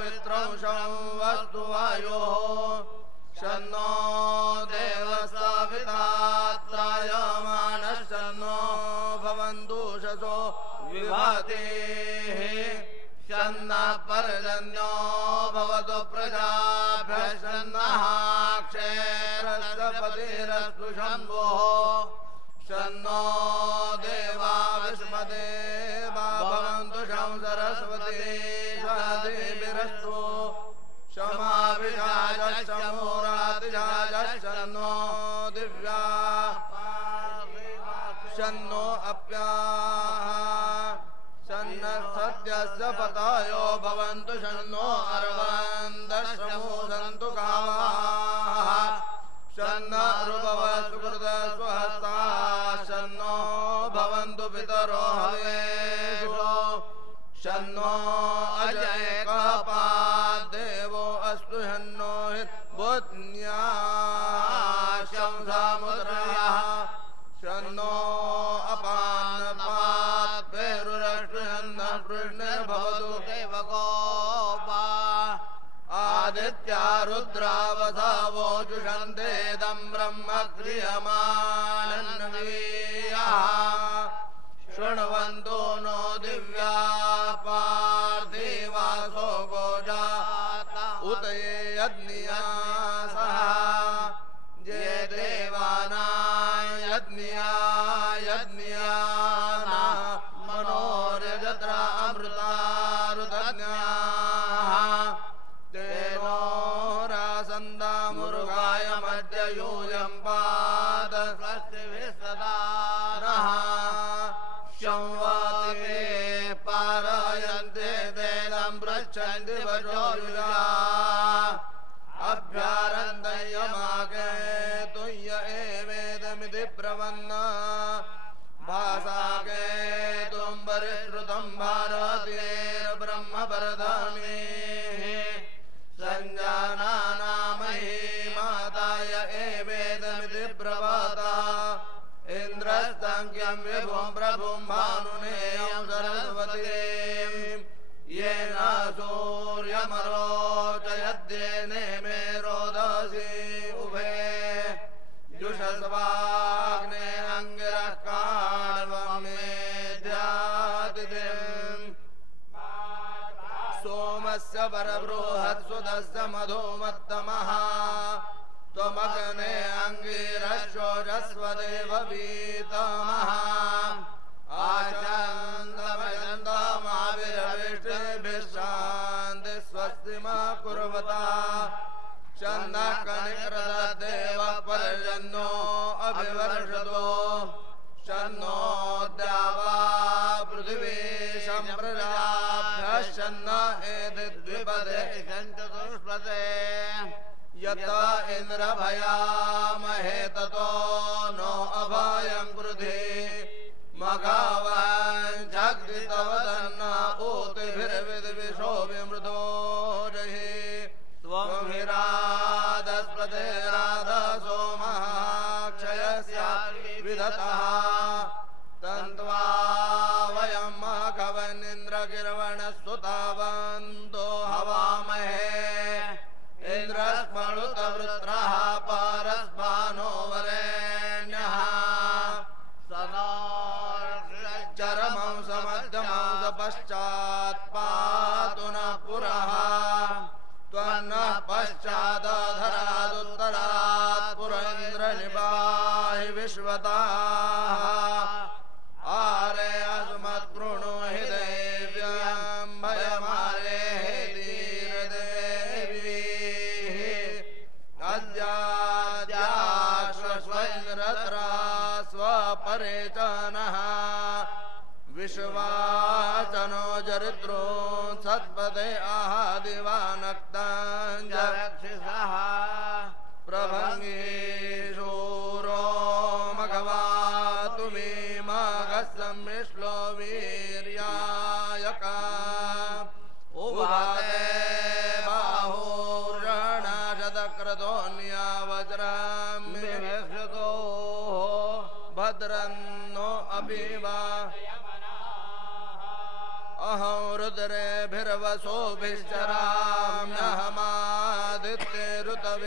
पवित्रं शं वस्तु वायोः शन्नो देवस्तावितात्रायमानश्चन्नो भवन्तु शसो विभातेः शन्नः पर्जन्यो भवतु प्रजाभ्यः शन्नः क्षेत्रस्य पतिरस्तु शम्भुः शन्नो देवा विष्मदेवा भवन्तु शं सरस्वती देवीरस्तु शमाभिषाजशमोरातिषाजशन्नो दिव्या शन्नो अप्याः शन्नः सत्यस्य पतायो भवन्तु शन्नो अर्वन्दशमो सन्तु कामाः शन्नो ऋभव सुकृत स्वहस्ता शन्नो भवन्तु पितरो हवेषु शन्नो अजय कपादेवो अस्तु शन्नो हितबुद्ध्या शंसामुद्रयः शन्नो अपानपात् पेरुरस्तु शन्नः कृष्णर्भवतु देवगोपा आदित्या रुद्रावसावो जुषन्तेदं ब्रह्म क्रियमाणन्वीयः शृण्वन्तु नो दिव्या पार्थिवासो गोजाता उत ये यज्ञियासः ये देवानां यज्ञियाना मनोरजत्रा अमृतारुतज्ञाः तेनो रासन्दा मुरुगाय मध्य यूयं पाद स्वस्तिभिः सदा नः संवाते पारायन्ते देदं पृच्छन्ति वचोयुजा अभ्यारन्दयमागे तुय्य एवेदमिति प्रवन्ना भासागे तुं परिश्रुतं भारतीयैर्ब्रह्म वरदानेः संजानानामहि माताय एवेदमिति प्रवाता इन्द्रस्ताङ्क्यं विभुं प्रभुं भानुनेयं सरस्वतीं येन सूर्यमरोचयद्येने मे रोदसी उभे जुषस्वाग्ने अङ्गिरः काण्वमेध्यातिथिम् सोमस्य परबृहत्सुतस्य मधुमत्तमः त्वमग्ने अङ्गिरशोजस्वदेव वीतमः आचन्दमयन्दमाविरविष्टिभिः शान्ति स्वस्ति मा कुर्वता चन्दः कनिकृतदेव पर्जन्यो अभिवर्षतो शन्नो द्यावा पृथिवी सम्प्रजाभ्यः शन्न एतद्विपदे चतुष्पदे यत इन्द्रभयामहे ततो नो अभयं कृधि मघावाञ्छग्दितवदन्न ऊतिभिर्विद्विषो विमृतो जहि त्वं हि राधस्पदे राधसो महाक्षयस्य विदतः तन्त्वा वयं मघवन्निन्द्रगिर्वणस्तुतावन्तो हवामहे इन्द्रस्मणुतवृत्रः पारस्मानो वरेण्यः चरमं समध्यमं पश्चात् पातु नः पुरः त्वन्नः पश्चादधरादुत्तरात् पुरेन्द्रनिपाहि विश्वताः आरे अस्मत्कृणु हि देव्यं भयमारे धीरदेवीः अद्याश्वस्वैन्द्रत्रा स्वपरे च नः विश्वाचनो जरित्रो सत्पदे आहादिवानक्ताञ्जरक्षिसः प्रभङ्गी शूरो मघवातु मे माघसम्मिश्लो वीर्यायका उवाते बाहुर्षणाशतक्रतोऽन्या वज्रं विभेषतो भद्रन्नो अभिवा अहं रुद्रेभिर्वसोभिश्चरा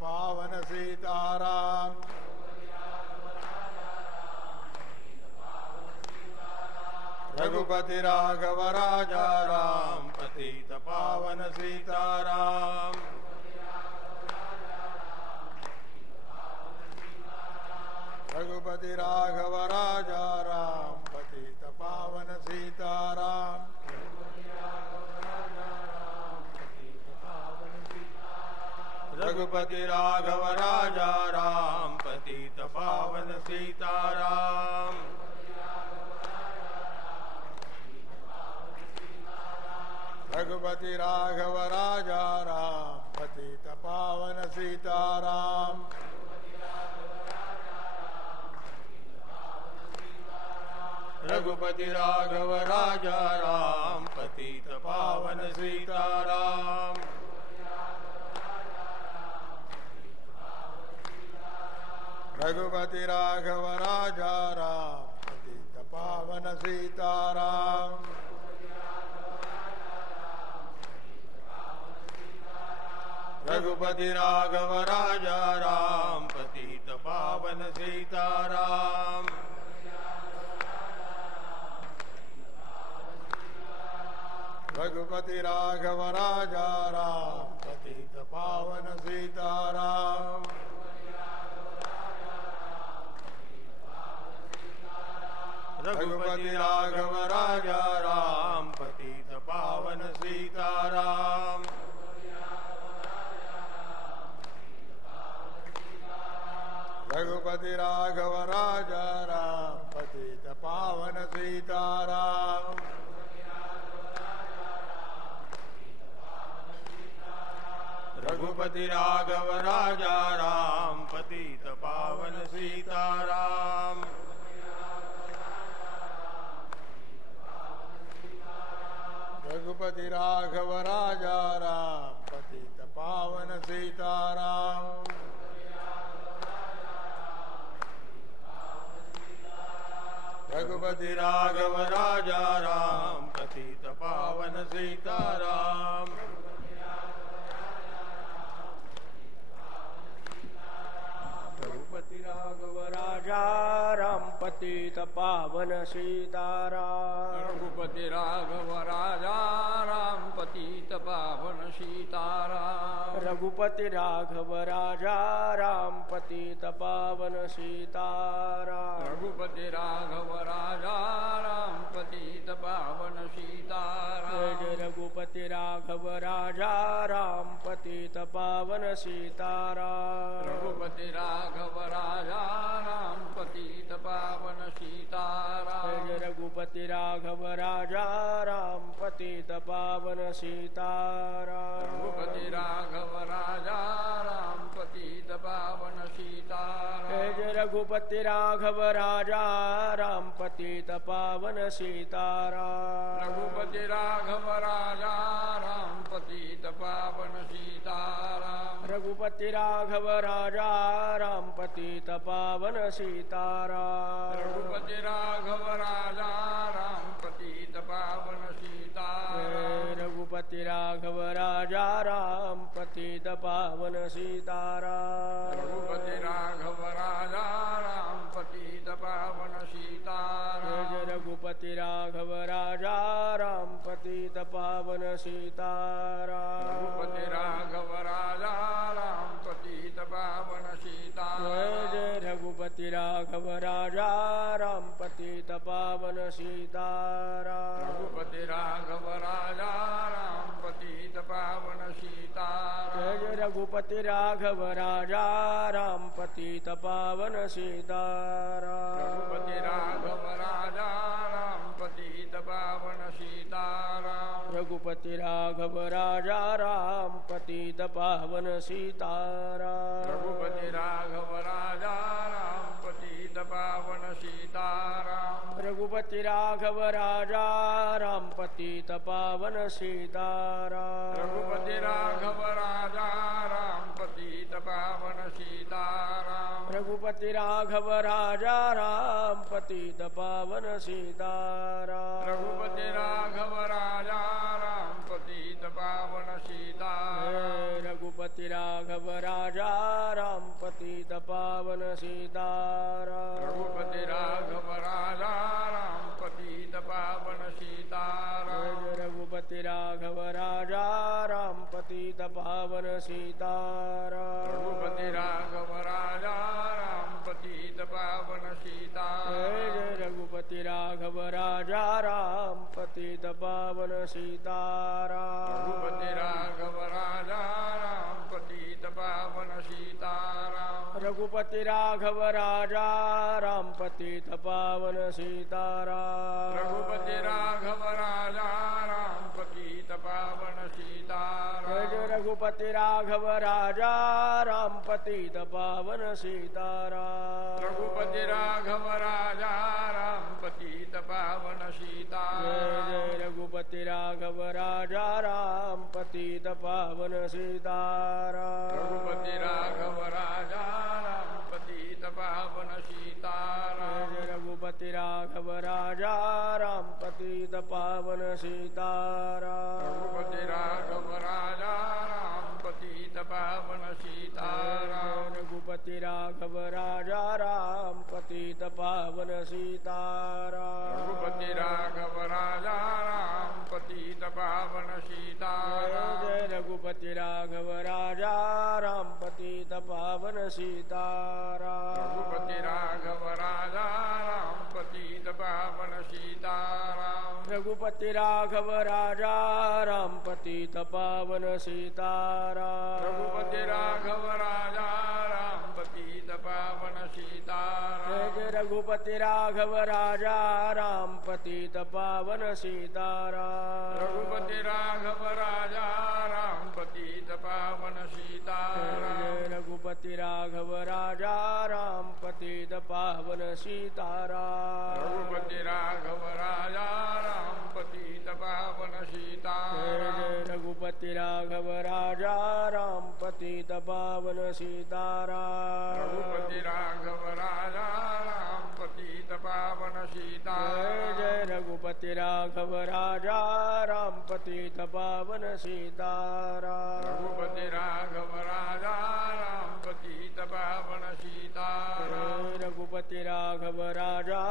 पावन सीताराम। रघुपति राघव राजा राम पतित पावन सीताराम। रघुपति राघव राजा राम पतित पावन सीताराम। रघुपति राघव राजा राम पतित पावन सीताराम। रघुपति राघव राजा राम पतित पावन सीताराम। रघुपति राघव राजा राम पतित पावन सीताराम। रघुपति राघव राजा राम पतित पावन सीताराम। रघुपति राघव राजा राम पतित पावन सीताराम। रघुपति राघव राजा राम पतित पावन सीताराम। रघुपति राघव राजा राम पतित पावन सीताराम। रघुपति राघव राजा राम पतित पावन सीताराम। रघुपति राघव राजा राम पतित पावन सीताराम। रघुपति राघव राजा राम पतित पावन सीताराम। रघुपति राघव राजा राम पतित पावन सीताराम। रघुपति राघव राजा राम पतित पावन सीताराम। रघुपति राघव राजा राम पतित पावन सीताराम। रघुपति राघव राजा राम पतित पावन सीताराम। रघुपति राघव राजा राम पतित पावन सीताराम। जय रघुपति राघव राजा राम पतित पावन सीताराम। रघुपति राघव राजा राम पतित पावन सीताराम। जय रघुपति राघव राजा राम पतित पावन सीताराम। रघुपति राघव राजा राम पतित पावन सीताराम। जय रघुपति राघव राजा राम पतित पावन सीताराम। रघुपति राघव राजा राम पतित पावन सीताराम। रघुपति राघव राजा राम पतित पावन सीताराम। रघुपति राघव राजा राम पतित पावन सीताराम। रघुपति राघव राजा राम पतित पावन सीताराम। रघुपति राघव राजा राम पतित पावन सीताराम। रघुपति राघव राजा राम पतित पावन सीताराम। रघुपति राघव राजा राम पतित पावन सीताराम। जय रघुपति राघव राजा राम पतित पावन सीताराम। रघुपति राघव राजा राम पतित पावन सीताराम। जय रघुपति राघव राजा राम पतित पावन सीताराम। रघुपति राघव राजा राम पतित पावन सीताराम। रघुपति राघव राजा राम पतित पावन सीताराम। रघुपति राघव राजा राम पतित पावन सीताराम। रघुपति राघव राजा राम पतित पावन सीताराम। रघुपति राघव राजा राम पतित पावन सीताराम। रघुपति राघव राजा राम पतित पावन सीताराम। रघुपति राघव राजा राम पतित पावन सीताराम रघुपति राघव राजा राम पतित पावन सीताराम रघुपति राघव राजा राम पतित पावन सीताराम रघुपति राघव राजा राम पतित पावन सीताराम रघुपति राघव राजा राम पतित पावन सीताराम रघुपति राघव राजा राम पतित पावन सीताराम रघुपति राघव राजा राम पतित पावन सीताराम रघुपति राघव राजा राम पतित पावन सीताराम रघुपति राघव राजा राम पतित पावन सीताराम रघुपति राघव राजा राम पतित पावन सीताराम रघुपति राघव राजा राम पतित पावन सीताराम रघुपति राघव राजा राम पतित पावन सीताराम रघुपति राघव राजा राम पतित पावन सीताराम रघुपति राघव राजा राम पतित पावन सीताराम रघुपति राघव राजा राम पतित पावन सीताराम रघुपति राघव राजा राम पतित पावन सीताराम रघुपति राघव राजा राम पतित पावन सीताराम जय रघुपति राघव राजा राम पतित पावन सीताराम रघुपति राघव राजा राम पतित पावन सीताराम रघुपति राघव राजा राम पतित पावन सीताराम रघुपति राघव राजा राम पतित पावन सीताराम जय रघुपति राघव राजा राम पतित पावन सीताराम रघुपति राघव राजा राम पतित पावन सीताराम जय रघुपति राघव राजा राम पतित पावन सीताराम रघुपति राघव राजा राम पतित पावन सीताराम जय रघुपति राघव राजा राम पतित पावन सीताराम रघुपति राघव राजा राम पतित पावन सीताराम जय रघुपति राघव राजा राम पतित पावन सीताराम रघुपति राघव राजा राम पतित पावन सीताराम रघुपति राघव राजा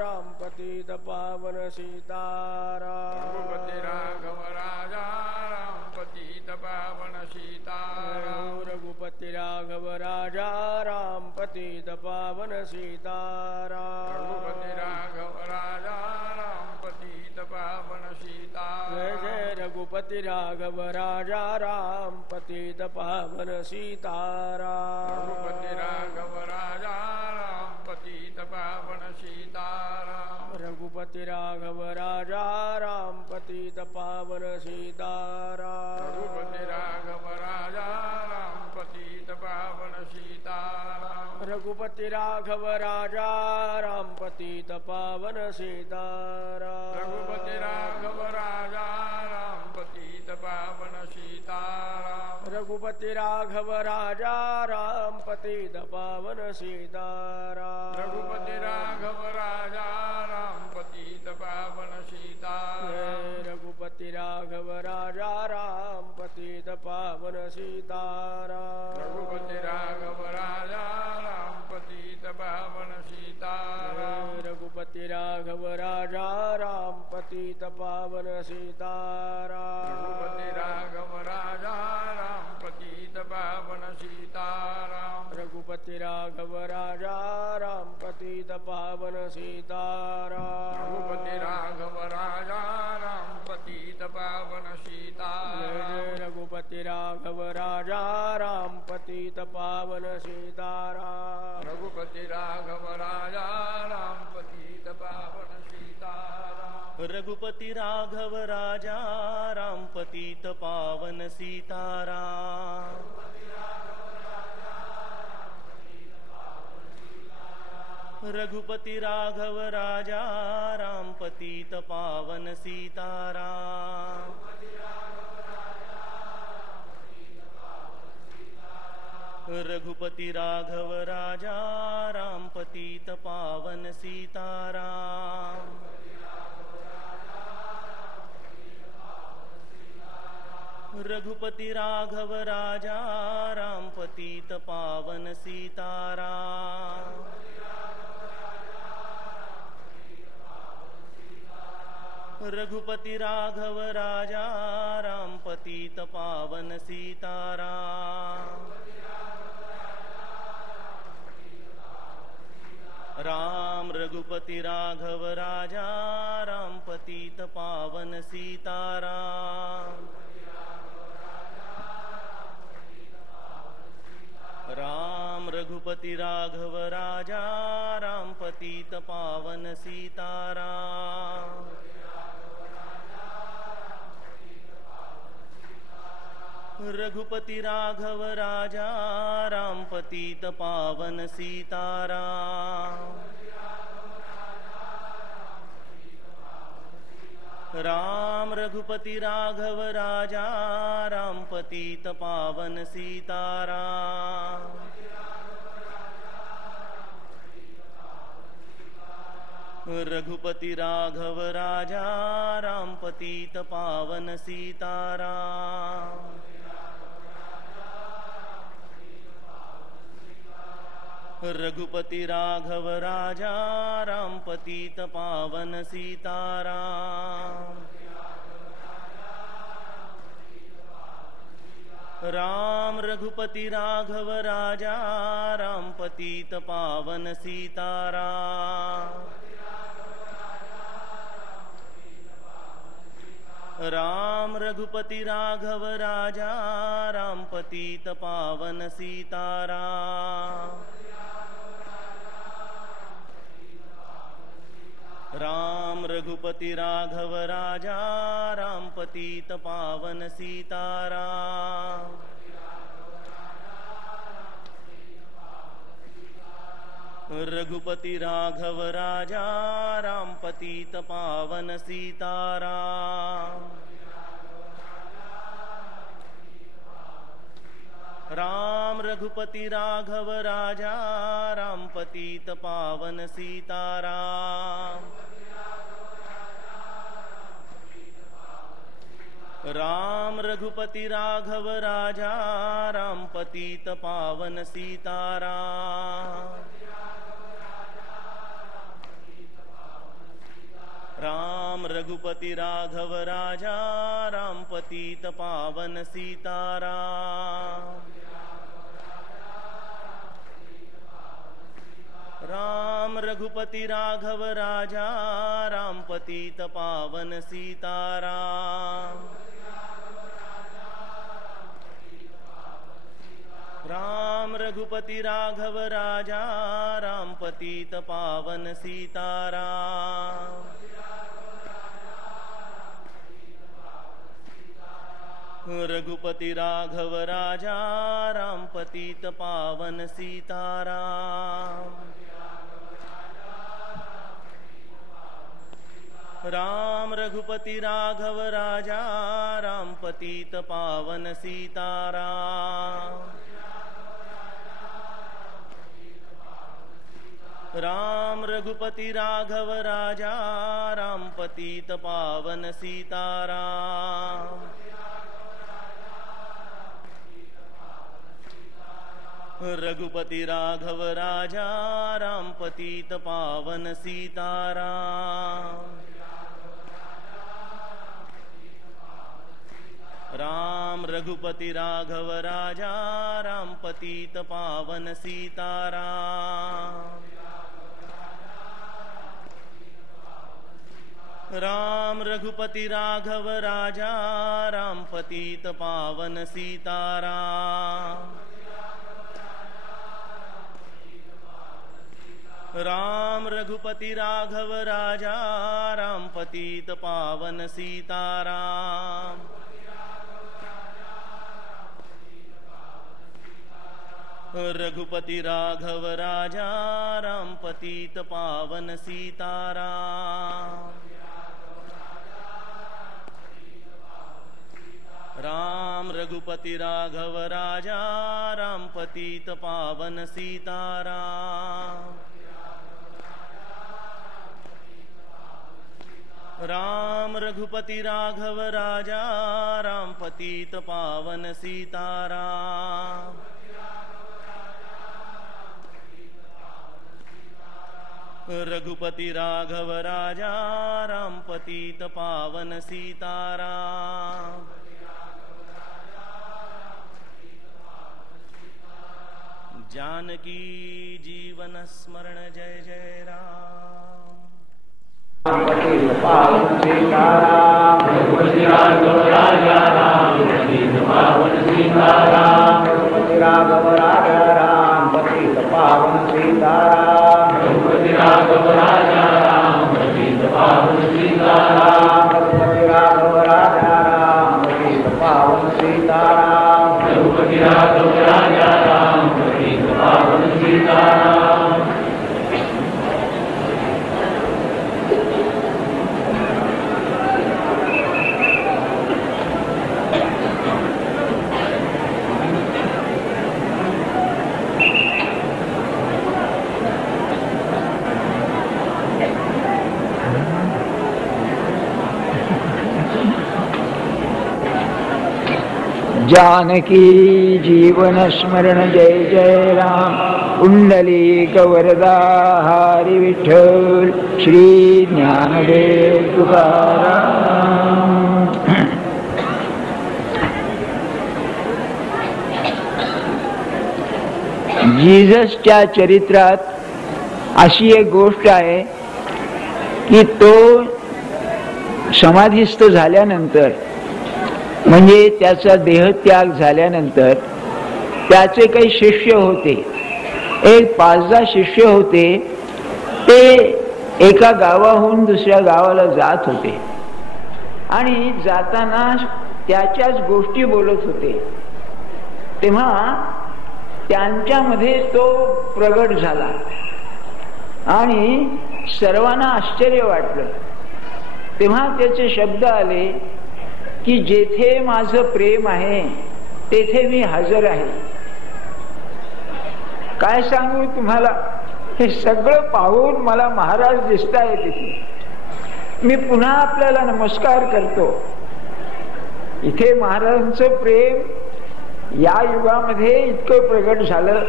राम पतित पावन सीताराम रघुपति राघव राजा राम पतित पावन सीताराम रघुपति राघव राजा राम पतित पावन सीताराम रघुपति राघव राजा राम पतित पावन सीताराम जय जय रघुपति राघव राजा राम पतित पावन सीताराम रघुपति राघव राजा राम पतित पावन सीताराम रघुपति राघव राजा राम पतित पावन सीताराम रघुपति राघव राजा राम पतित पावन सीताराम रघुपति राघव राजा राम पतित पावन सीताराम रघुपति राघव राजा राम पतित पावन सीताराम रघुपति राघव राजा राम पतित पावन सीताराम रघुपति राघव राजा राम पतित पावन सीताराम रघुपति राघव राजा राम पतित पावन सीताराम रघुपति राघव राजा राम पतित पावन सीताराम रघुपति राघव राजा राम पतित पावन सीताराम रघुपति राघव राजा राम पतित पावन सीताराम रघुपति राघव राजा राम पतित पावन सीताराम रघुपति राघव राजा राम पतित पावन सीताराम रघुपति राघव राजा राम पतित पावन सीताराम रघुपति राघव राजा राम पतित पावन सीताराम रघुपति राघव राजा राम पतित पावन सीताराम रघुपति राघव राजा राम पतित पावन सीताराम रघुपति राघव राजा राम पतित पावन सीताराम रघुपति राघव राजा राम पतित पावन सीताराम। रघुपति राघव राजा राम पतित पावन सीताराम। राम रघुपति राघव राजा राम पतित पावन सीताराम। राम रघुपति राघव राजा राम पतित पावन सीताराम। रघुपति राघव राजा राम पतित पावन सीताराम। राम रघुपति राघव राजा राम पतित पावन सीताराम। रघुपति राघव राजा राम पतित पावन सीताराम। रघुपति राघव राजा राम पतित पावन सीताराम। राम रघुपति राघव राजा राम पतित पावन सीताराम। राम रघुपति राघव राजा राम पतित पावन सीताराम। राम रघुपति राघव राजा राम पतित पावन सीताराम। रघुपति राघव राजा राम पतित पावन सीताराम। राम रघुपति राघव राजा राम पतित पावन सीताराम। राम रघुपति राघव राजा राम पतित पावन सीताराम। राम रघुपति राघव राजा राम पतित पावन सीताराम। राम रघुपति राघव राजा राम पतित पावन सीताराम। राम रघुपति राघव राजा राम पतित पावन सीताराम। रघुपति राघव राजा राम पतित पावन सीताराम। राम रघुपति राघव राजा राम पतित पावन सीताराम। राम रघुपति राघव राजा राम पतित पावन सीताराम। रघुपति राघव राजा राम पतित पावन सीताराम। राम रघुपति राघव राजा राम पतित पावन सीताराम। राम रघुपति राघव राजा राम पतित पावन सीताराम। राम रघुपति राघव राजा राम पतित पावन सीताराम। रघुपति राघव राजा राम पतित पावन सीताराम। राम रघुपति राघव राजा राम पतित पावन सीताराम। राम रघुपति राघव राजा राम पतित पावन सीताराम। रघुपति राघव राजा राम पतित पावन सीताराम। जानकी जीवन स्मरण जय जय राम। पतित पावन सीताराम। रघुपति राघव राजा राम पतित पावन सीताराम। रघुपति राघव राजा राम पतित पावन सीताराम। रघुपति राघव राजा राम पतित पावन सीताराम। रघुपति राघव राजा राम पतित पावन सीताराम। रघुपति राघव राजा राम पतित पावन सीताराम। जानकी जीवन स्मरण जय जय राम। कुंडलिक वरदा हरी विठ्ठल श्री ज्ञानदेव तुकाराम। जीससच्या चरित्रात अशी एक गोष्ट आहे की तो समाधिस्थ झाल्यानंतर म्हणजे त्याचा देहत्याग झाल्यानंतर त्याचे काही शिष्य होते, एक 5-10 शिष्य होते, ते एका गावाहून दुसऱ्या गावाला जात होते आणि जाताना त्याच्याच गोष्टी बोलत होते। तेव्हा त्यांच्यामध्ये तो प्रगट झाला आणि सर्वांना आश्चर्य वाटलं। तेव्हा त्याचे शब्द आले की जेथे माझं प्रेम आहे तेथे मी हजर आहे। काय सांगू तुम्हाला, हे सगळं पाहून मला महाराज दिसताय तिथे। मी पुन्हा आपल्याला नमस्कार करतो। इथे महाराजांचं प्रेम या युगामध्ये इतकं प्रगट झालं,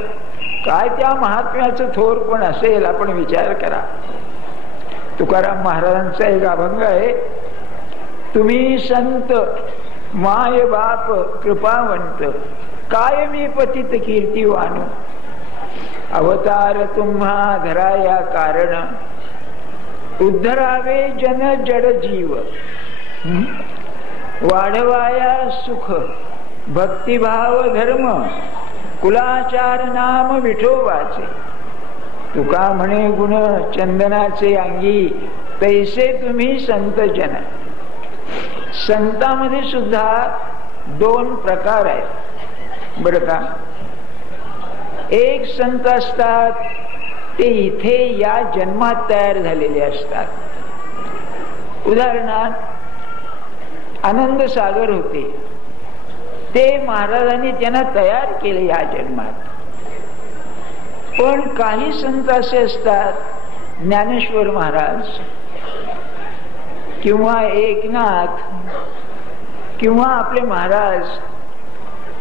काय त्या महात्म्याचं थोर पण असेल, आपण विचार करा। तुकाराम महाराजांचा एक अभंग आहे, तुम्ही संत माय बाप कृपावंत काय मी पतित कीर्तिवान। अवतार तुम्हा धराया कारण उद्धरावे जन जड जीव। वाढवाया सुख भक्तिभाव धर्म कुलाचार नाम विठोबाचे। तुका म्हणे गुण चंदनाचे अंगी तैसे तुम्ही संत जन। संतांमध्ये सुद्धा 2 प्रकार आहेत बरं का। एक संत असतात ते इथे या जन्मात तयार झालेले असतात। उदाहरणार्थ आनंद सागर होते, ते महाराजांनी त्यांना तयार केले या जन्मात। पण काही संत असे असतात, ज्ञानेश्वर महाराज किंवा एकनाथ किंवा आपले महाराज,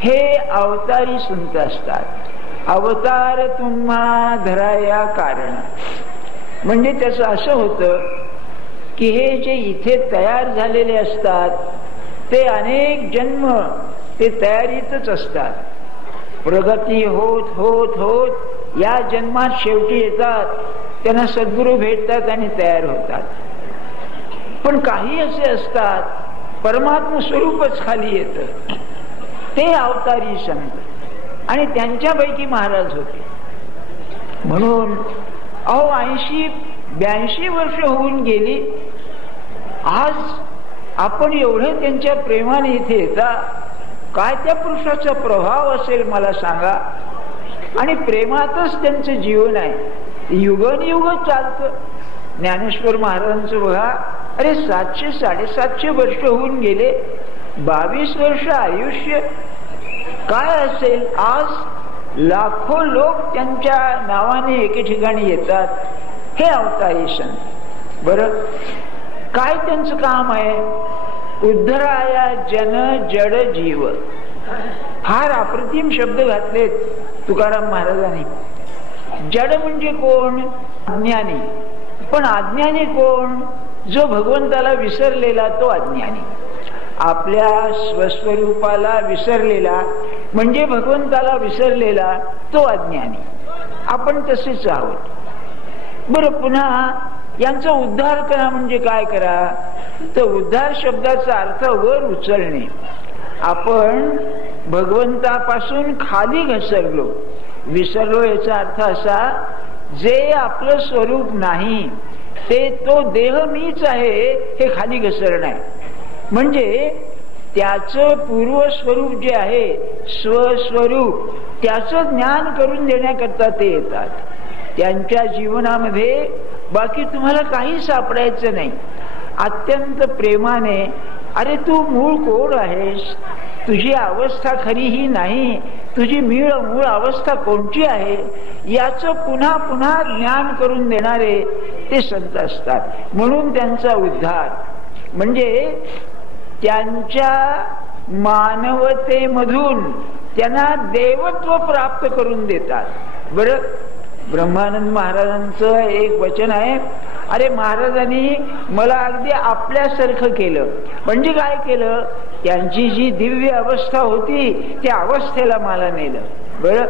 हे अवतारी संत असतात। अवतार तुम्हा धराया कारण म्हणजे त्याचं असं होतं की हे जे इथे तयार झालेले असतात ते अनेक जन्म ते तयारीतच असतात। प्रगती होत होत होत या जन्मात शेवटी येतात, त्यांना सद्गुरू भेटतात आणि तयार होतात। पण काही असे असतात परमात्मा स्वरूपच खाली येतं, ते अवतारी संत आणि त्यांच्यापैकी महाराज होते। म्हणून 80-82 वर्ष होऊन गेली, आज आपण एवढे त्यांच्या प्रेमाने इथे येता, काय त्या पुरुषाचा प्रभाव असेल मला सांगा। आणि प्रेमातच त्यांचं जीवन आहे, युगनयुग चालतं। ज्ञानेश्वर महाराजांचं बघा, अरे 700-750 वर्ष होऊन गेले, 22 वर्ष आयुष्य काय असेल। आज लाखो लोक त्यांच्या नावाने एके ठिकाणी येतात, हे अवतारी संत। बरं, काय त्यांचं काम आहे? उद्धराया जन जड जीव. फार अप्रतिम शब्द घातलेत तुकाराम महाराजांनी. जड म्हणजे कोण? अज्ञानी. पण अज्ञानी कोण? जो भगवंताला विसरलेला तो अज्ञानी. आपल्या स्वस्वरूपाला विसरलेला म्हणजे भगवंताला विसरलेला तो अज्ञानी. आपण तसेच आहोत. बरं, पुन्हा यांचा उद्धार करा म्हणजे काय करा? तर उद्धार शब्दाचा अर्थ वर उचलणे. आपण भगवंतापासून खाली घसरलो, विसरलो. याचा अर्थ असा, जे आपलं स्वरूप नाही ते तो देह मीच आहे हे खाली घसरण आहे. म्हणजे त्याचं पूर्वस्वरूप जे आहे, स्वस्वरूप, त्याचं ज्ञान करून देण्याकरता ते येतात. त्यांच्या जीवनामध्ये बाकी तुम्हाला काही सापडायचं नाही. अत्यंत प्रेमाने, अरे तू मूळ कोण आहेस, तुझी अवस्था खरी ही नाही, तुझी मूळ अवस्था कोणची आहे याचं पुन्हा पुन्हा ज्ञान करून देणारे ते संत असतात. म्हणून त्यांचा उद्धार म्हणजे त्यांच्या मानवतेमधून त्यांना देवत्व प्राप्त करून देतात. बरं, ब्रह्मानंद महाराजांचं एक वचन आहे, अरे महाराजांनी मला अगदी आपल्यासारखं केलं. म्हणजे काय केलं? त्यांची जी दिव्य अवस्था होती त्या अवस्थेला मला नेलं. बरं,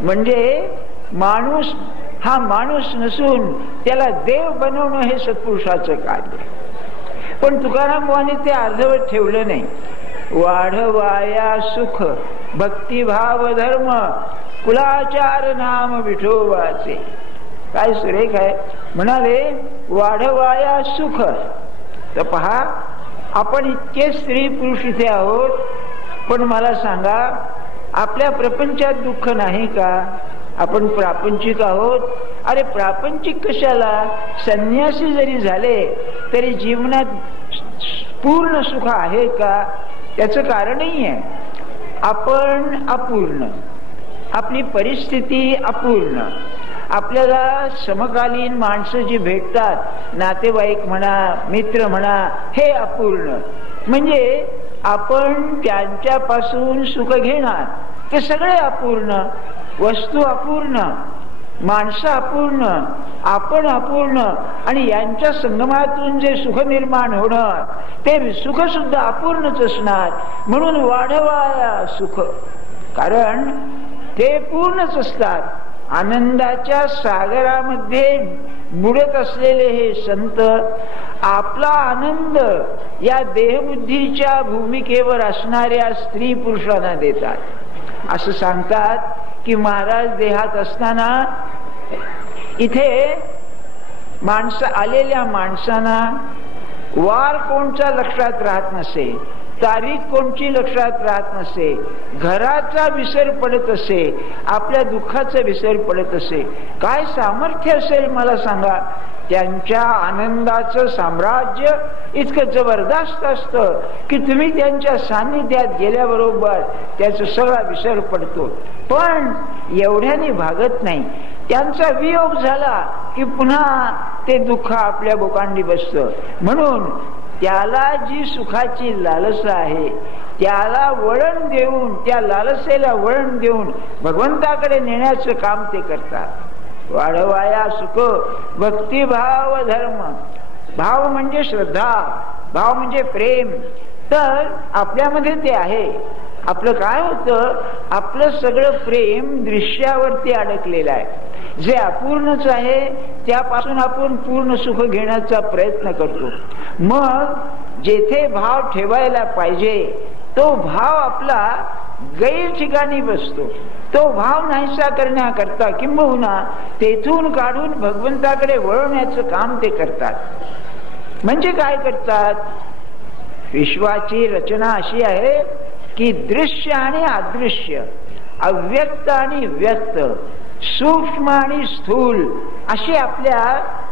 म्हणजे माणूस हा माणूस नसून त्याला देव बनवणं हे सत्पुरुषाचं कार्य. पण तुकाराम बुवांनी ते अर्धवट ठेवलं नाही. वाढवाया सुख भक्तिभाव धर्म कुलाचार नाम विठोबाचे. काय सुरेख आहे. म्हणाले वाढवाया सुख. तर पहा, आपण इतके स्त्री पुरुष इथे आहोत, पण मला सांगा आपल्या प्रपंचात दुःख नाही का? आपण प्रापंचिक आहोत. अरे प्रापंचिक कशाला? संन्यासी जरी झाले तरी जीवनात पूर्ण सुख आहे का? त्याचं कारणही आहे. आपण अपूर्ण, आपली परिस्थिती अपूर्ण. आपल्याला समकालीन माणसं जी भेटतात, नातेवाईक म्हणा, मित्र म्हणा, हे अपूर्ण. म्हणजे आपण त्यांच्यापासून सुख घेणार ते सगळे अपूर्ण. वस्तू अपूर्ण, माणसं अपूर्ण, आपण अपूर्ण, आणि यांच्या संगमातून जे सुख निर्माण होणार ते सुख सुद्धा अपूर्णच असणार. म्हणून वाढवाया सुख, कारण ते पूर्णच असतात. आनंदाच्या सागरामध्ये बुडत असलेले हे संत आपला आनंद या देहबुद्धीच्या भूमिकेवर असणाऱ्या स्त्री पुरुषांना देतात. असं सांगतात की महाराज देहात असताना इथे आलेल्या माणसांना वार कोणचा लक्षात राहत नसे, तारीख कोणची लक्षात राहत नसे, घराचा विसर पडत असे, आपल्या दुःखाचा विसर पडत असे. काय सामर्थ्य असेल मला सांगा. त्यांच्या आनंदाचं साम्राज्य इतकं जबरदस्त असतं की तुम्ही त्यांच्या सान्निध्यात गेल्याबरोबर त्याचा सगळा विसर पडतो. पण एवढ्याने भागत नाही. त्यांचा वियोग झाला की पुन्हा ते दुःख आपल्या बोकांडी बसतं. म्हणून त्याला जी सुखाची लालसा आहे त्याला वळण देऊन, त्या लालसेला वळण देऊन भगवंताकडे नेण्याचं काम ते करतात. वाढवाया सुख भक्तिभाव धर्म. भाव म्हणजे श्रद्धा, भाव म्हणजे प्रेम. तर आपल्यामध्ये ते आहे. आपलं काय होतं, आपलं सगळं प्रेम दृश्यावरती अडकलेलं आहे. जे अपूर्णच आहे त्यापासून आपण पूर्ण सुख घेण्याचा प्रयत्न करतो. मग जेथे भाव ठेवायला पाहिजे तो भाव आपला गैर ठिकाणी बसतो. तो भाव नाहीसा करण्याकरता किंबहुना तेथून काढून भगवंताकडे वळवण्याचं काम ते करतात. म्हणजे काय करतात, विश्वाची रचना अशी आहे की दृश्य आणि अदृश्य, अव्यक्त आणि व्यक्त, सूक्ष्म आणि स्थूल अशी आपल्या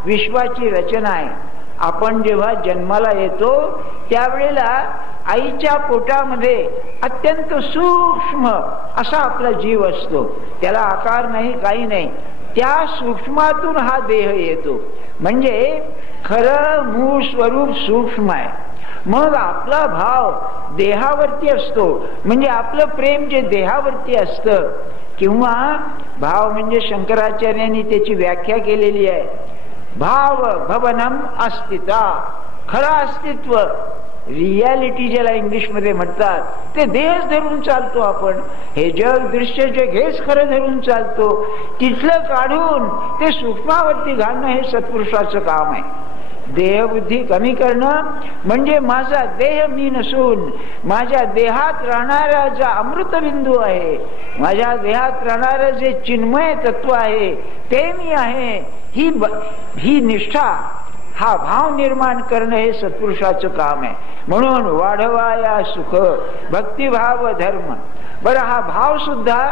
विश्वाची रचना आहे. आपण जेव्हा जन्माला येतो त्यावेळेला आईच्या पोटामध्ये अत्यंत सूक्ष्म असा आपला जीव असतो. त्याला आकार नाही, काही नाही. त्या सूक्ष्मातून हा देह येतो. म्हणजे खरं मूळ स्वरूप सूक्ष्म आहे. मग आपला भाव देहावरती असतो, म्हणजे आपलं प्रेम जे देहावरती असतं, किंवा भाव म्हणजे शंकराचार्यांनी त्याची व्याख्या केलेली आहे, भाव भवनम अस्तिता, खरं अस्तित्व, रियालिटी ज्याला इंग्लिश मध्ये म्हणतात, ते देहच धरून चालतो आपण. हे जग दृश्य जग हेच खरं धरून चालतो. तिथलं काढून ते सूक्ष्मावरती घालणं हे सत्पुरुषाचं काम आहे. देहबुद्धी कमी करणं म्हणजे माझा देह मी नसून माझ्या देहात राहणारा जो अमृतबिंदू आहे, माझ्या देहात राहणारं जे चिन्मय तत्व आहे ते मी आहे, ही निष्ठा, हा भाव निर्माण करणं हे सत्पुरुषाचं काम आहे. म्हणून वाढवाया सुख भक्तिभाव धर्म. बरं, हा भाव सुद्धा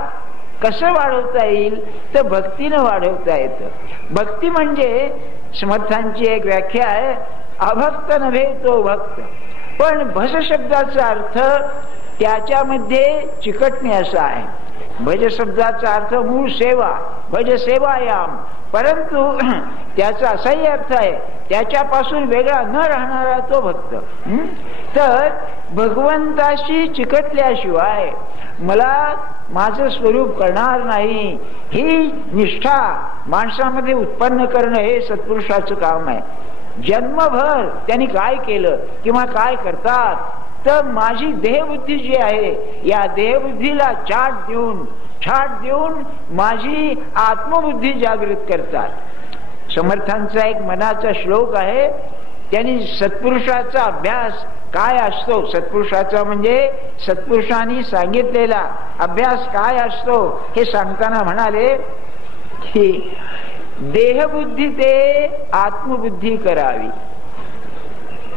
कसं वाढवता येईल तर भक्तीनं वाढवता येतं. भक्ती म्हणजे समर्थांची एक व्याख्या आहे, अभक्त नव्हे तो भक्त. पण भज शब्दाचा अर्थ त्याच्यामध्ये चिकटणे असा आहे. भज शब्दाचा अर्थ मूळ सेवा, भज सेवायाम, परंतु त्याचा असाही अर्थ आहे त्याच्यापासून वेगळा न राहणारा तो भक्त. तर भगवंताशी चिकटल्याशिवाय मला माझं स्वरूप करणार नाही, ही निष्ठा माणसामध्ये उत्पन्न करणं हे सत्पुरुषाचं काम आहे. जन्मभर त्यांनी काय केलं किंवा काय करतात तर माझी देहबुद्धी जी आहे, या देहबुद्धीला छाट देऊन माझी आत्मबुद्धी जागृत करतात. समर्थांचा एक मनाचा श्लोक आहे, त्यांनी सत्पुरुषाचा अभ्यास काय असतो, सत्पुरुषाचा म्हणजे सत्पुरुषांनी सांगितलेला अभ्यास काय असतो हे सांगताना म्हणाले की देहबुद्धी ते आत्मबुद्धी करावी,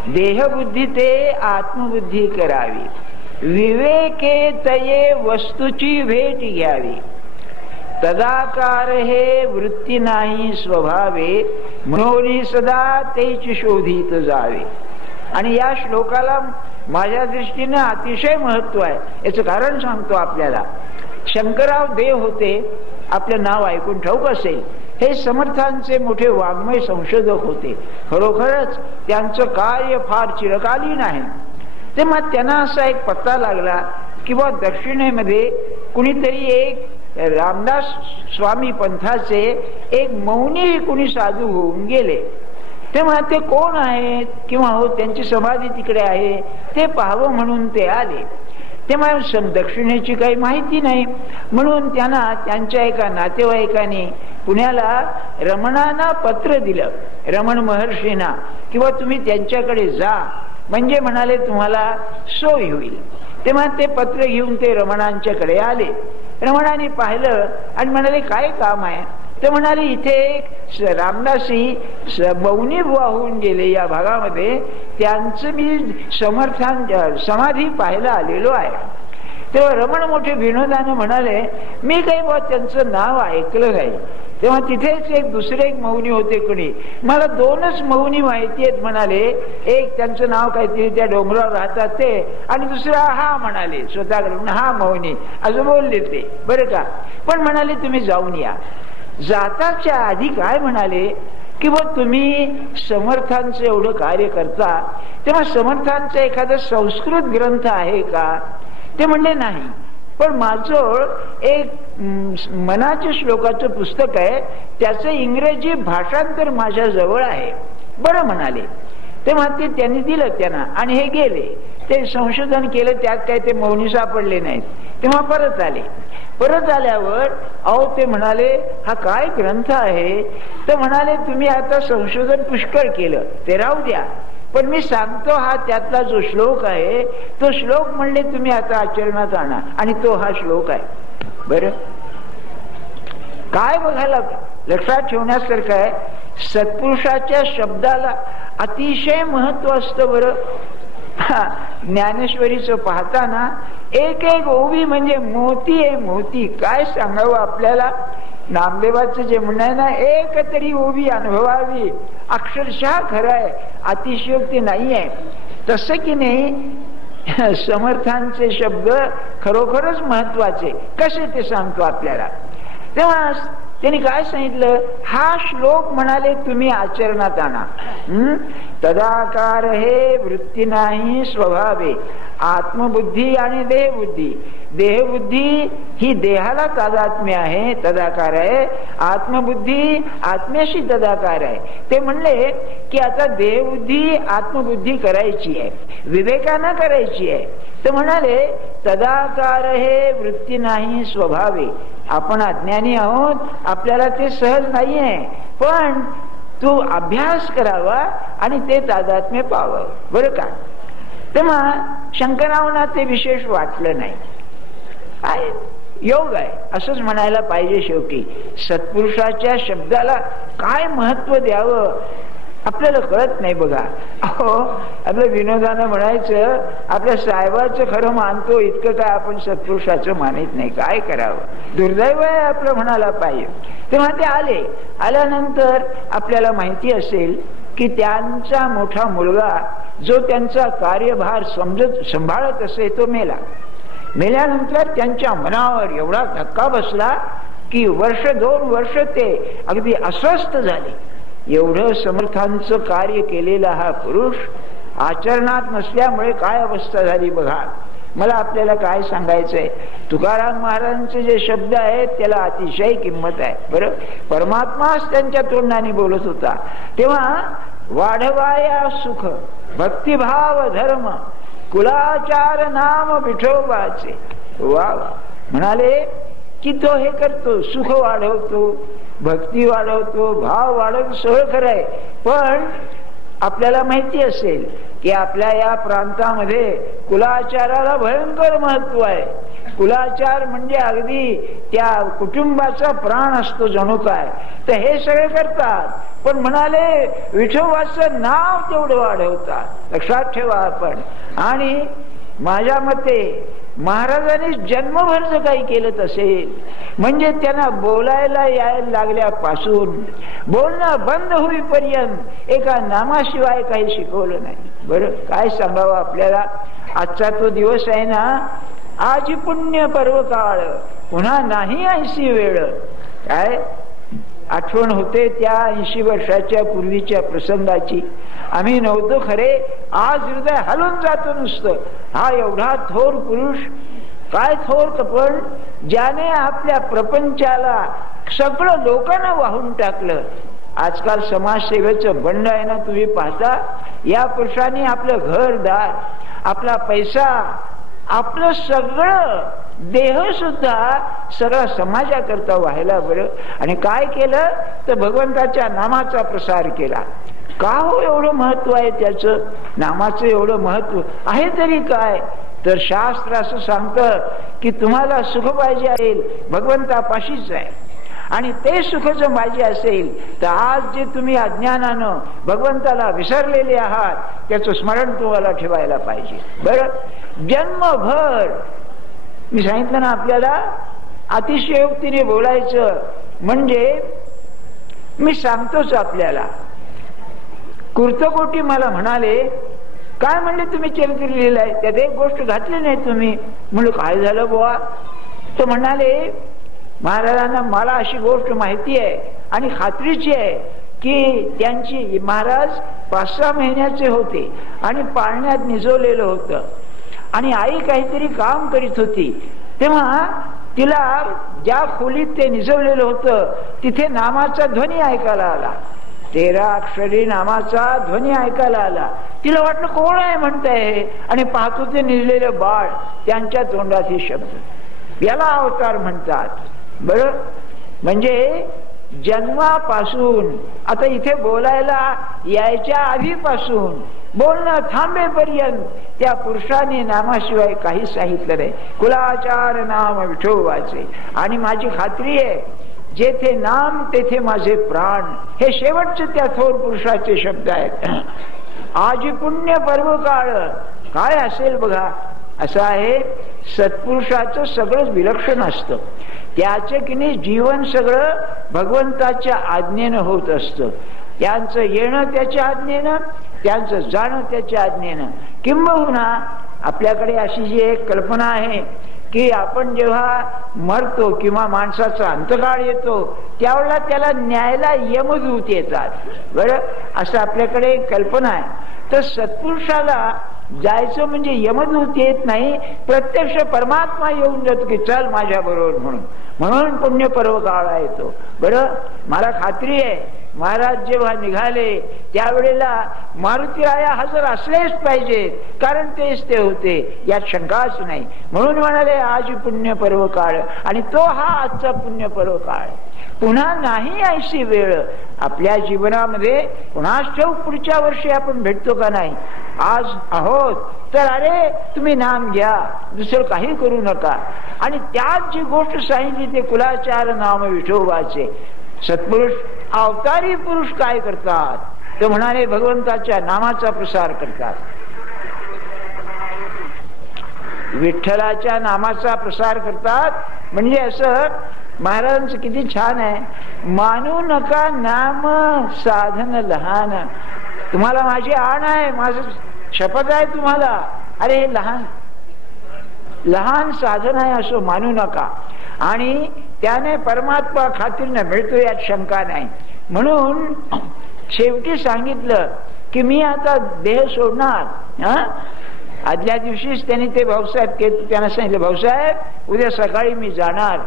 देहबुद्धी ते आत्मबुद्धी करावी, विवेके तये वस्तूची भेट घ्यावी, तदाकार हे वृत्ती नाही स्वभावे, म्हणून सदा तेच शोधित जावे. आणि या श्लोकाला माझ्या दृष्टीने अतिशय महत्व आहे. याचं कारण सांगतो आपल्याला. शंकरराव देव होते, आपलं नाव ऐकून ठाऊक असेल. हे समर्थांचे मोठे वाङ्मय संशोधक होते. खरोखरच त्यांचं कार्य फार चिरकालीन आहे. तेव्हा त्यांना असा एक पत्ता लागला की बा दक्षिणेमध्ये कुणीतरी एक रामदास स्वामी पंथाचे एक मौनी कुणी साधू होऊन गेले. तेव्हा ते कोण आहेत किंवा हो त्यांची समाधी तिकडे आहे ते पाहावं म्हणून ते आले. तेव्हा दक्षिणेची काही माहिती नाही, म्हणून त्यांना त्यांच्या एका नातेवाईकाने पुण्याला रमणांना पत्र दिलं, रमण महर्षींना, किंवा तुम्ही त्यांच्याकडे जा, म्हणजे म्हणाले तुम्हाला सोय होईल. तेव्हा ते पत्र घेऊन ते रमणांच्याकडे आले. रमणांनी पाहिलं आणि म्हणाले काय काम आहे. ते म्हणाले इथे रामदासी मौनी बुवा होऊन गेले या भागामध्ये, त्यांचं मी समाधी पाहायला आलेलो आहे. तेव्हा रमण मोठे विनोदाने म्हणाले मी काही बुवा त्यांचं नाव ऐकलं नाही. तेव्हा तिथेच एक दुसरे एक मौनी होते कोणी, मला दोनच मौनी माहिती आहेत म्हणाले. एक त्यांचं नाव काहीतरी त्या डोंगरावर राहतात ते, आणि दुसरा हा म्हणाले स्वतःकडून हा मौनी असं बोलले ते, बरं का. पण म्हणाले तुम्ही जाऊन या. जाताच्या आधी काय म्हणाले की बा तुम्ही समर्थांचं एवढं कार्य करता, तेव्हा समर्थांचा एखादा संस्कृत ग्रंथ आहे का. ते म्हणले नाही, पण माझं एक मनाच्या श्लोकाचं पुस्तक आहे, त्याचं इंग्रजी भाषांतर माझ्या जवळ आहे. बरं म्हणाले. तेव्हा ते त्यांनी दिलं त्यांना आणि हे गेले. ते संशोधन केलं, त्यात काय ते मौनी सापडले नाहीत. तेव्हा परत आले. परत आल्यावर अहो ते म्हणाले हा काय ग्रंथ आहे. तर म्हणाले तुम्ही आता संशोधन पुष्कळ केलं ते राहू द्या, पण मी सांगतो हा त्यातला जो श्लोक आहे तो श्लोक म्हणले तुम्ही आता आचरणात आणा, आणि तो हा श्लोक आहे. बरं काय बघायला लक्षात ठेवण्यासारखं आहे, सत्पुरुषाच्या शब्दाला अतिशय महत्व असतं. बरं ज्ञानेश्वरीचं पाहताना एक एक ओवी म्हणजे मोती आहे मोती. काय सांगावं आपल्याला. नामदेवाचं जे म्हणणं आहे ना, एक तरी ओवी अनुभवावी, अक्षरशः खरं आहे, अतिशयोक्ती नाही आहे. तसं की नाही समर्थांचे शब्द खरोखरच महत्वाचे. कसे ते सांगतो आपल्याला. तेव्हा त्यांनी काय सांगितलं, हा श्लोक म्हणाले तुम्ही आचरणात आणा. तदाकार हे वृत्ती नाही स्वभावे, आत्मबुद्धी आणि देहबुद्धी. देहबुद्धी ही देहाला तादात्म्य आहे, तदाकार आहे. आत्मबुद्धी आत्म्याशी तदाकार आहे. ते म्हणले की आता देहबुद्धी आत्मबुद्धी करायची आहे, विवेकानं करायची आहे. तर म्हणाले तदाकार हे वृत्ती नाही स्वभावे. आपण अज्ञानी आहोत, आपल्याला ते सहज नाही आहे, पण तू अभ्यास करावा आणि ते तादात्म्य पाहावं, बरं का. तेव्हा शंकरांना ते विशेष वाटलं नाही. काय योग आहे असंच म्हणायला पाहिजे. शेवटी सत्पुरुषाच्या शब्दाला काय महत्व द्यावं आपल्याला कळत नाही. बघा, अहो आपल्या विनोदानं म्हणायचं आपल्या साहेबाचं खरं मानतो, इतकं काय आपण सत्पुरुषाचं मानित नाही. काय करावं, दुर्दैव आहे आपलं म्हणायला पाहिजे. तेव्हा ते आल्यानंतर आपल्याला माहिती असेल की त्यांचा मोठा मुलगा जो त्यांचा कार्यभार सांभाळत असे तो मेला. मेल्यानंतर त्यांच्या मनावर एवढा धक्का बसला की 1-2 वर्ष ते अगदी अस्वस्थ झाले. एवढं समर्थांचं कार्य केलेला हा पुरुष आचरणात नसल्यामुळे काय अवस्था झाली बघा. मला आपल्याला काय सांगायचंय, तुकाराम महाराजांचे जे शब्द आहेत त्याला अतिशय किंमत आहे. बरं, परमात्माच त्यांच्या तोंडाने बोलत होता. तेव्हा वाढवाया सुख भक्तिभाव धर्म कुलाचार नाम विठोबाचे. वा वा, म्हणाले की तो हे करतो, सुख वाढवतो, भक्ती वाढवतो, भाव वाढवतो, सगळं खरं आहे. पण आपल्याला माहिती असेल की आपल्या या प्रांतामध्ये कुलाचाराला भयंकर महत्व आहे. कुलाचार म्हणजे अगदी त्या कुटुंबाचा प्राण असतो जणू काय. तर हे सगळे करतात, पण म्हणाले विठोबाचं नाव तेवढं वाढवतात. लक्षात ठेवा आपण. आणि माझ्या मते महाराजांनी जन्मभर जर काही केलं असेल म्हणजे त्यांना बोलायला यायला लागल्यापासून बोलणं बंद होईपर्यंत एका नामाशिवाय काही शिकवलं नाही. बरं, काय सांगावं आपल्याला. आजचा तो दिवस आहे ना, आज पुण्य पर्व काळ पुन्हा नाही 80 वेळ. काय आठवण होते त्या 80 वर्षाच्या पूर्वीच्या प्रसंगाची. आम्ही नव्हतो खरे, आज हृदय हलून जातो नुसतं. हा एवढा थोर पुरुष, काय थोर कपड, ज्याने आपल्या प्रपंचाला सगळं लोकांना वाहून टाकलं. आजकाल समाजसेवेचं बंड आहे ना, तुम्ही पाहता. या पुरुषांनी आपलं घरदार, आपला पैसा, आपलं सगळं देह सुद्धा सगळा समाजाकरता व्हायला. बरं, आणि काय केलं तर भगवंताच्या नामाचा प्रसार केला. का हो एवढं महत्व आहे त्याचं, नामाचं एवढं महत्व आहे तरी काय. तर शास्त्र असं सांगतं की तुम्हाला सुख पाहिजे आहे भगवंतापाशीच आहे, आणि ते सुख जर पाहिजे असेल तर आज जे तुम्ही अज्ञानानं भगवंताला विसरलेले आहात त्याचं स्मरण तुम्हाला ठेवायला पाहिजे. बरं, जन्मभर मी सांगितलं ना आपल्याला अतिशयोक्तीने बोलायचं. म्हणजे मी सांगतोच आपल्याला. कुर्तकोटी मला म्हणाले, काय म्हणले तुम्ही चरित्र लिहिलं आहे त्यात एक गोष्ट घातली नाही तुम्ही. म्हणलं काय झालं बुवा. तर म्हणाले महाराजांना मला अशी गोष्ट माहिती आहे आणि खात्रीची आहे की त्यांची महाराज 5-6 महिन्याचे होते आणि पाळण्यात निजवलेलं होतं आणि आई काहीतरी काम करीत होती. तेव्हा तिला ज्या खोलीत ते निजवलेलं होतं तिथे नामाचा ध्वनी ऐकायला आला. 13 अक्षरी नामाचा ध्वनी ऐकायला आला. तिला वाटलं कोण आहे म्हणताय, आणि पाहतो ते निजलेलं बाळ, त्यांच्या तोंडात हे शब्द. याला अवतार म्हणतात. बरं, म्हणजे जन्मापासून आता इथे बोलायला यायच्या आधीपासून बोलणं थांबेपर्यंत त्या पुरुषाने नामाशिवाय काही सांगितलं नाही. कुलाचार नाम विठोबाचे. आणि माझी खात्री आहे जेथे नाम तेथे माझे प्राण, हे शेवटचे त्या थोर पुरुषाचे शब्द आहेत. आजी पुण्य पर्व काळ काय असेल बघा. असं आहे, सत्पुरुषाचं सगळं विलक्षण असतं. त्याचे की नाही जीवन सगळं भगवंताच्या आज्ञेनं होत असतं. त्यांचं येणं त्याच्या आज्ञेनं, त्यांचं जाणं त्याच्या आज्ञेनं. किंबहुना आपल्याकडे अशी जी एक कल्पना आहे की आपण जेव्हा मरतो किंवा माणसाचा अंतकाळ येतो त्यावेळेला त्याला न्यायला यमदूत येतात, बरं, असं आपल्याकडे एक कल्पना आहे. तर सत्पुरुषाला जायचं म्हणजे यमदूत येत नाही, प्रत्यक्ष परमात्मा येऊन जातो की चल माझ्या बरोबर म्हणून पुण्य पर्व काळ येतो. बरं, मला खात्री आहे महाराज जेव्हा निघाले त्यावेळेला मारुतीराया हजर असलेच पाहिजेत, कारण तेच ते होते यात शंकाच नाही. म्हणून म्हणाले आज पुण्य पर्व काळ, आणि तो हा आजचा पुण्य पर्व काळ. पुन्हा नाही ऐशी वेळ आपल्या जीवनामध्ये. कुणास ठाऊक पुढच्या वर्षी आपण भेटतो का नाही. आज आहोत तर अरे तुम्ही नाम घ्या, दुसरं काही करू नका. आणि त्यात जी गोष्ट सांगितली ते कुलाचार नाम विठोबाचे. सत्पुरुष अवतारी पुरुष काय करतात ते म्हणाले भगवंताच्या नामाचा प्रसार करतात, विठ्ठलाच्या नामाचा प्रसार करतात. म्हणजे असं महाराजांचं किती छान आहे, मानू नका नाम साधन लहान. तुम्हाला माझी आण आहे, माझं शपथ आहे तुम्हाला, अरे हे लहान साधन आहे असं मानू नका. आणि त्याने परमात्मा खात्रीने मिळतो यात शंका नाही. म्हणून शेवटी सांगितलं की मी आता देह सोडणार. आदल्या दिवशीच त्यांनी ते भाऊसाहेब त्यांना सांगितलं, भाऊसाहेब उद्या सकाळी मी जाणार.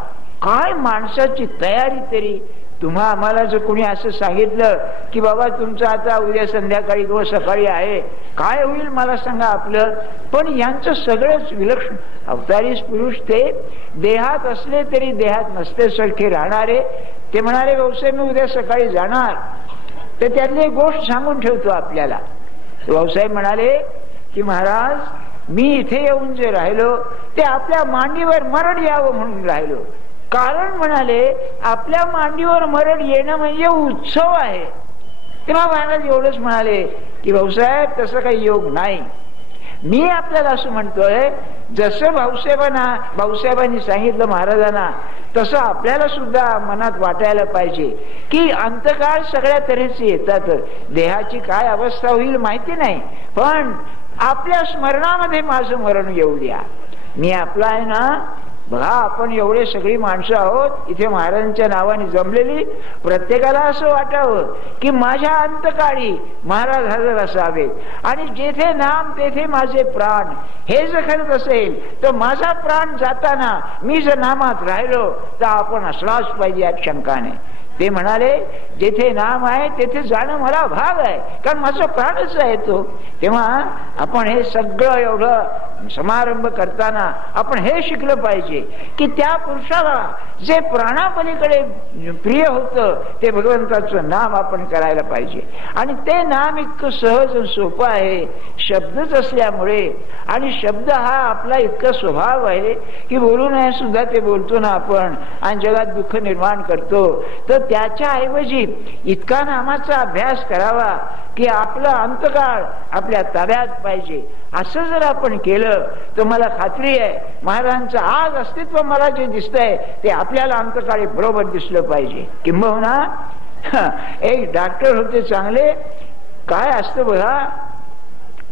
काय माणसाची तयारी तरी. तुम्हा आम्हाला जर कोणी असं सांगितलं की बाबा तुमचं आता उद्या संध्याकाळी किंवा सकाळी आहे, काय होईल मला सांगा आपलं. पण यांचं सगळंच विलक्षण. अवतारी पुरुष ते देहात असले तरी देहात नसते सारखे राहणारे. ते म्हणाले भाऊसाहेब मी उद्या सकाळी जाणार. तर त्यातली एक गोष्ट सांगून ठेवतो आपल्याला. भाऊसाहेब म्हणाले की महाराज मी इथे येऊन जे राहिलो ते आपल्या मांडीवर मरण यावं म्हणून राहिलो. कारण म्हणाले आपल्या मांडीवर मरण येणं म्हणजे उत्सव आहे. तेव्हा महाराज एवढंच म्हणाले की भाऊसाहेब तसं काही योग नाही. मी आपल्याला असं म्हणतोय जसं भाऊसाहेबांनी सांगितलं महाराजांना तसं आपल्याला सुद्धा मनात वाटायला पाहिजे की अंतकाळ सगळ्या तऱ्हेचे येतात. देहाची काय अवस्था होईल माहिती नाही, पण आपल्या स्मरणामध्ये माझं मरण येऊ द्या. मी आपला आहे ना. बघा आपण एवढे सगळी माणसं आहोत इथे महाराजांच्या नावाने जमलेली. प्रत्येकाला असं वाटावं की माझ्या अंतकाळी महाराज हजर असावेत, आणि जेथे नाम तेथे माझे प्राण. हे जर खरंच असेल तर माझा प्राण जाताना मी जर नामात राहिलो तर आपण असलाच पाहिजे यात शंका नाही. ते म्हणाले जेथे नाम आहे तेथे जाणं मला भाग आहे, कारण माझा प्राणच आहे तो. तेव्हा आपण हे सगळं एवढं समारंभ करताना आपण हे शिकलं पाहिजे की त्या पुरुषाला जे प्राणापलीकडे प्रिय होतं ते भगवंताचं नाम आपण करायला पाहिजे. आणि ते नाम इतकं सहज सोपं आहे शब्दच असल्यामुळे. आणि शब्द हा आपला इतका स्वभाव आहे की बोलू नये सुद्धा ते बोलतो ना आपण, आणि जगात दुःख निर्माण करतो. तर त्याच्या ऐवजी इतका नामाचा अभ्यास करावा की आपला अंतकाळ आपल्या ताब्यात पाहिजे. असं जर आपण केलं तर मला खात्री आहे महाराजांचं आज अस्तित्व मला जे दिसतंय ते आपल्याला अंतकाळी बरोबर दिसलं पाहिजे. किंबहुना एक डॉक्टर होते चांगले. काय असतं बघा,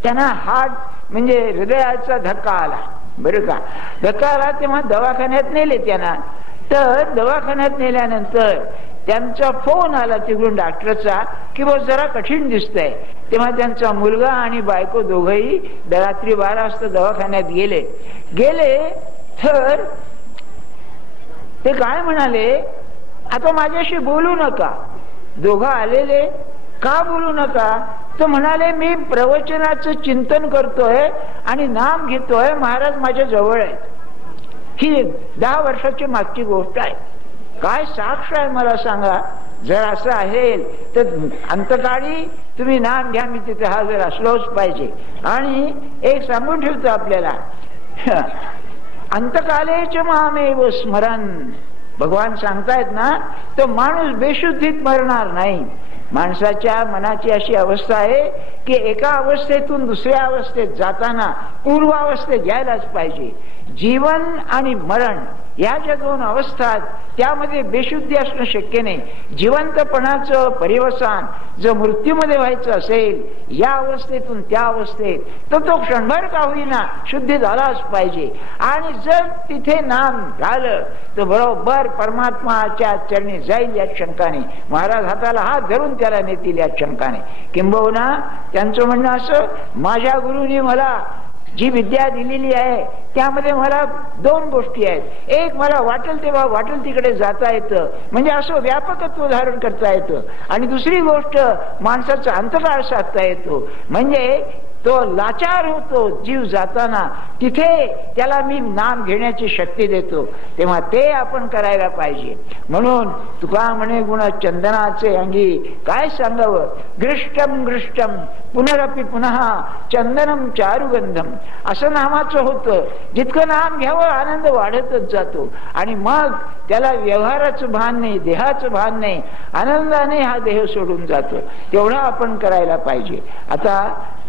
त्यांना हार्ट म्हणजे हृदयाचा धक्का आला, बरं का. धक्का आला तेव्हा दवाखान्यात नेले त्यांना. तर दवाखान्यात नेल्यानंतर त्यांचा फोन आला तिकडून डॉक्टरचा की बस जरा कठीण दिसतंय. तेव्हा त्यांचा मुलगा आणि बायको दोघंही रात्री 12 वाजता दवाखान्यात गेले. तर ते काय म्हणाले, आता माझ्याशी बोलू नका. दोघं आलेले, का बोलू नका. तर म्हणाले मी प्रवचनाचं चिंतन करतोय आणि नाम घेतोय, महाराज माझ्या जवळ आहे. ही 10 वर्षाची मागची गोष्ट आहे. काय साक्ष आहे मला सांगा. जर असं आहे तर अंतकाळी तुम्ही नाम घ्या, मी तिथे हजर असलोच पाहिजे. आणि एक सांगून ठेवतो आपल्याला, अंतकालेच मामेव स्मरण. भगवान सांगतायत ना, तो माणूस बेशुद्धीत मरणार नाही. माणसाच्या मनाची अशी अवस्था आहे की एका अवस्थेतून दुसऱ्या अवस्थेत जाताना पूर्वावस्थेत घ्यायलाच पाहिजे. जीवन आणि मरण या ज्या दोन अवस्था त्यामध्ये बेशुद्धी असणं शक्य नाही. जिवंतपणाचं परिवसान जर मृत्यूमध्ये व्हायचं असेल या अवस्थेतून त्या अवस्थेत तर तो क्षणभर का होईना शुद्धी झालाच पाहिजे. आणि जर तिथे नाम झालं तर बरोबर परमात्माच्या चरणी जाईल यात शंका नाही. महाराज हाताला हात धरून त्याला नेतील यात शंका नाही. किंबहुना त्यांचं म्हणणं असं, माझ्या गुरुनी मला जी विद्या दिलेली आहे त्यामध्ये मला दोन गोष्टी आहेत. एक, मला वाटेल तेव्हा वाटेल तिकडे जाता येतं, म्हणजे असं व्यापकत्व धारण करता येतं. आणि दुसरी गोष्ट, माणसाचा अंतकाळ साधता येतो, म्हणजे तो लाचार होतो जीव जाताना, तिथे त्याला मी नाम घेण्याची शक्ती देतो. तेव्हा ते आपण करायला पाहिजे. म्हणून तुका म्हणे गुण चंदनाचे अंगी, काय सांगावं, घृष्टम घृष्टम पुनरपि पुनः चंदनम चारुगंधम. असं नामाचं होतं, जितकं नाम घ्यावं आनंद वाढतच जातो. आणि मग त्याला व्यवहाराचं भान नाही, देहाचं भान नाही, आनंदाने हा देह सोडून जातो. तेवढा आपण करायला पाहिजे. आता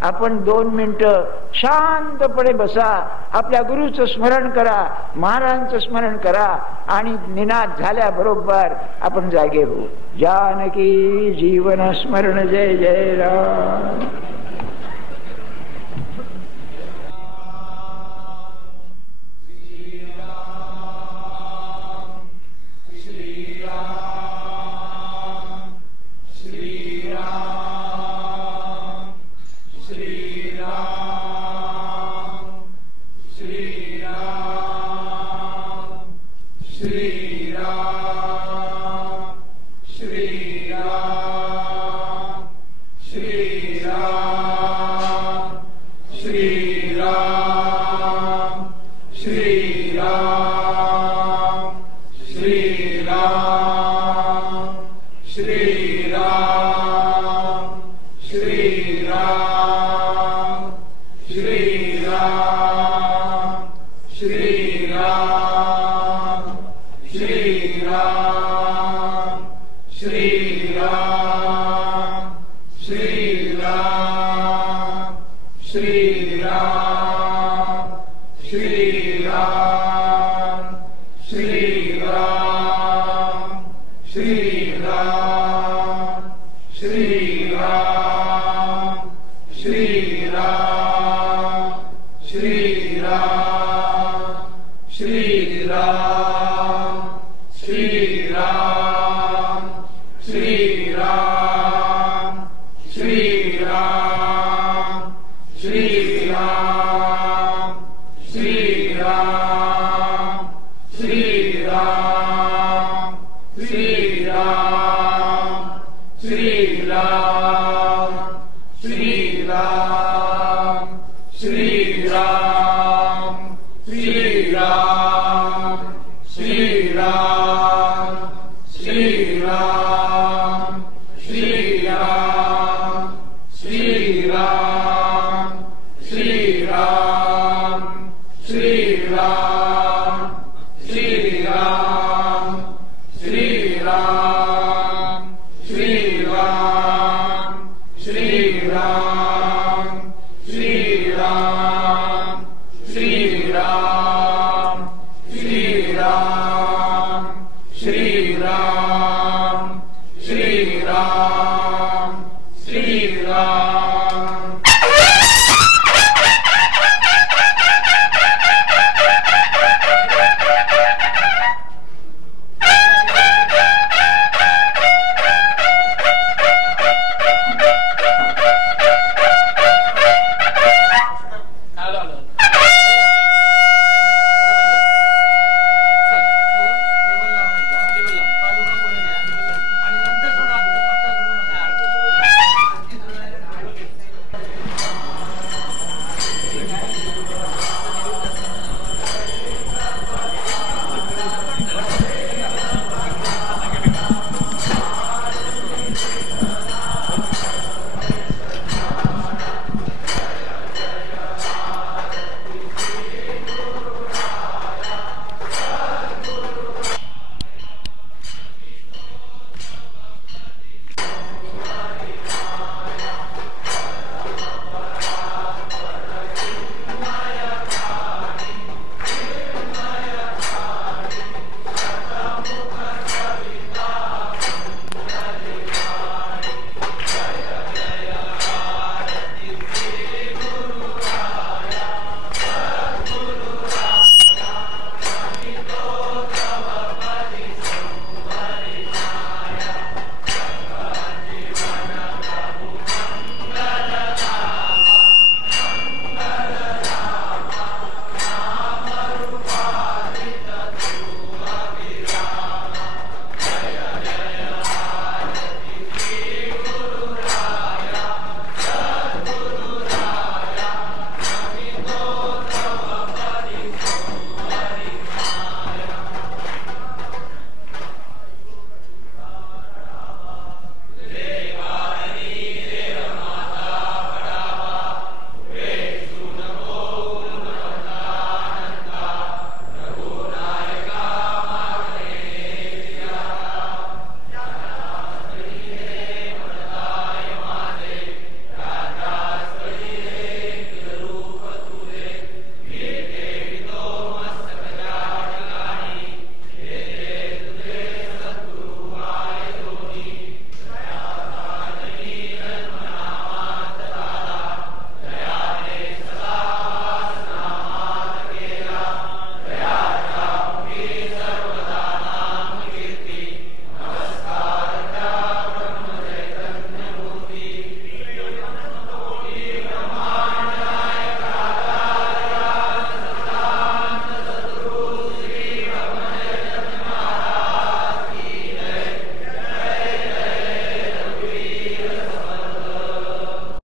आपण 2 मिनिटं शांतपणे बसा, आपल्या गुरुचं स्मरण करा, महाराजांचं स्मरण करा आणि निनाद झाल्याबरोबर आपण जागे होऊ. जानकी जीवन स्मरण जय जय राम. Shri Ram